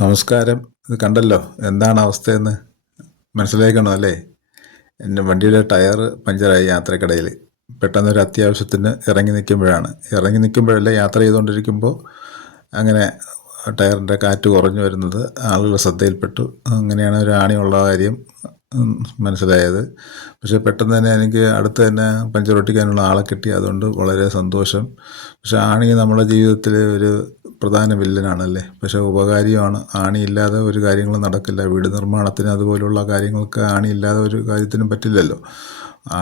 നമസ്കാരം. ഇത് കണ്ടല്ലോ എന്താണ് അവസ്ഥയെന്ന് മനസ്സിലാക്കണം അല്ലേ? എൻ്റെ വണ്ടിയുടെ ടയർ പഞ്ചറായി യാത്രക്കിടയിൽ. പെട്ടെന്നൊരു അത്യാവശ്യത്തിന് ഇറങ്ങി നിൽക്കുമ്പോഴല്ല, യാത്ര ചെയ്തുകൊണ്ടിരിക്കുമ്പോൾ അങ്ങനെ ടയറിൻ്റെ കാറ്റ് കുറഞ്ഞു വരുന്നത് ആളുകളുടെ ശ്രദ്ധയിൽപ്പെട്ടു. അങ്ങനെയാണ് ഒരു ആണിയുള്ള കാര്യം മനസ്സിലായത്. പക്ഷേ പെട്ടെന്ന് തന്നെ എനിക്ക് അടുത്ത് തന്നെ പഞ്ചർ ഒട്ടിക്കാനുള്ള ആളെ കിട്ടി. അതുകൊണ്ട് വളരെ സന്തോഷം. പക്ഷേ ആണി നമ്മുടെ ജീവിതത്തിൽ ഒരു പ്രധാന വില്ലനാണല്ലേ. പക്ഷേ ഉപകാരിയുമാണ്. ആണിയില്ലാതെ ഒരു കാര്യങ്ങളും നടക്കില്ല. വീട് നിർമ്മാണത്തിന് അതുപോലുള്ള കാര്യങ്ങൾക്ക് ആണിയില്ലാതെ ഒരു കാര്യത്തിനും പറ്റില്ലല്ലോ.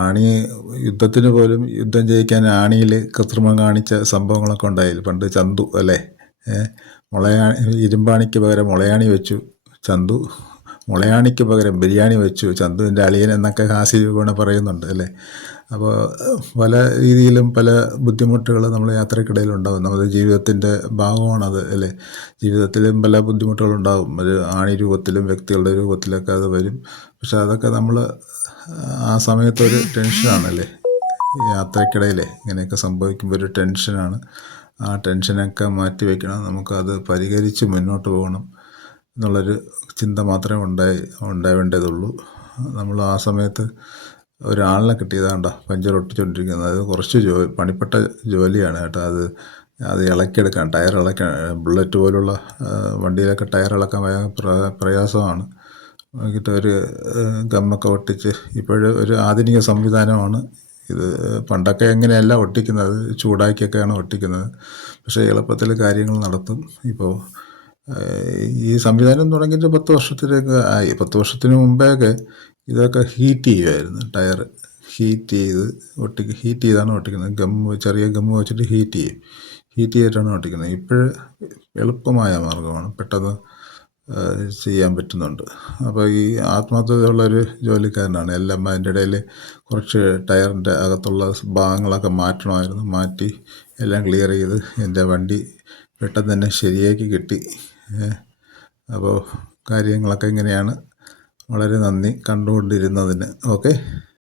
ആണി യുദ്ധത്തിന് പോലും യുദ്ധം ജയിക്കാൻ ആണിയിൽ കൃത്രിമം കാണിച്ച സംഭവങ്ങളൊക്കെ ഉണ്ടായില്ല പണ്ട്. ചന്തു അല്ലേ, ഇരുമ്പാണിക്ക് പകരം മുളയാണി വെച്ചു ചന്തു, മുളയാണിക്ക് പകരം ബിരിയാണി വെച്ചു ചന്തുവിൻ്റെ അളിയൻ എന്നൊക്കെ ഹാസ്യരൂപേണ പറയുന്നുണ്ട് അല്ലേ. അപ്പോൾ പല രീതിയിലും പല ബുദ്ധിമുട്ടുകൾ നമ്മൾ യാത്രക്കിടയിൽ ഉണ്ടാകും. നമ്മുടെ ജീവിതത്തിൻ്റെ ഭാഗമാണത് അല്ലേ. ജീവിതത്തിലും പല ബുദ്ധിമുട്ടുകളുണ്ടാകും. ഒരു ആണി രൂപത്തിലും വ്യക്തികളുടെ രൂപത്തിലൊക്കെ അത് വരും. പക്ഷെ അതൊക്കെ നമ്മൾ ആ സമയത്തൊരു ടെൻഷനാണല്ലേ. യാത്രക്കിടയിലെ ഇങ്ങനെയൊക്കെ സംഭവിക്കുമ്പോൾ ഒരു ടെൻഷനാണ്. ആ ടെൻഷനൊക്കെ മാറ്റി വയ്ക്കണം. നമുക്കത് പരിഹരിച്ച് മുന്നോട്ട് പോകണം എന്നുള്ളൊരു ചിന്ത മാത്രമേ ഉണ്ടാവേണ്ടതുള്ളൂ. നമ്മൾ ആ സമയത്ത് ഒരാളിനെ കിട്ടിയതാണ്ട പഞ്ചർ ഒട്ടിച്ചുകൊണ്ടിരിക്കുന്നത്. അത് കുറച്ച് പണിപ്പെട്ട ജോലിയാണ് കേട്ടോ. അത് ഇളക്കിയെടുക്കാൻ, ടയർ ഇളക്കാൻ, ബുള്ളറ്റ് പോലുള്ള വണ്ടിയിലൊക്കെ ടയർ ഇളക്കാൻ പ്രയാസമാണ്. നോക്കിയിട്ട് ഒരു ഗമ്മൊക്കെ ഒട്ടിച്ച്, ഇപ്പോഴ് ഒരു ആധുനിക സംവിധാനമാണ് ഇത്. പണ്ടൊക്കെ എങ്ങനെയല്ല ഒട്ടിക്കുന്നത്, ചൂടാക്കിയൊക്കെയാണ് ഒട്ടിക്കുന്നത്. പക്ഷേ എളുപ്പത്തിൽ കാര്യങ്ങൾ നടത്തും. ഇപ്പോൾ ഈ സംവിധാനം തുടങ്ങിയിട്ട് 10 വർഷത്തിലേക്ക് ആയി. 10 വർഷത്തിന് മുമ്പേയൊക്കെ ഇതൊക്കെ ഹീറ്റ് ചെയ്യുമായിരുന്നു. ടയർ ഹീറ്റ് ചെയ്താണ് ഒട്ടിക്കുന്നത്. ചെറിയ ഗമ്മ് വെച്ചിട്ട് ഹീറ്റ് ചെയ്തിട്ടാണ് ഒട്ടിക്കുന്നത്. ഇപ്പോഴ് എളുപ്പമായ മാർഗ്ഗമാണ്, പെട്ടെന്ന് ചെയ്യാൻ പറ്റുന്നുണ്ട്. അപ്പോൾ ഈ ആത്മാർത്ഥതയുള്ളൊരു ജോലിക്കാരനാണ്. എല്ലാം അതിൻ്റെ ഇടയിൽ കുറച്ച് ടയറിൻ്റെ അകത്തുള്ള ഭാഗങ്ങളൊക്കെ മാറ്റണമായിരുന്നു. മാറ്റി എല്ലാം ക്ലിയർ ചെയ്ത് എൻ്റെ വണ്ടി പെട്ടെന്ന് തന്നെ ശരിയാക്കി കിട്ടി. അപ്പോൾ കാര്യങ്ങളൊക്കെ ഇങ്ങനെയാണ്. വളരെ നന്ദി കണ്ടുകൊണ്ടിരുന്നതിന്. ഓക്കെ.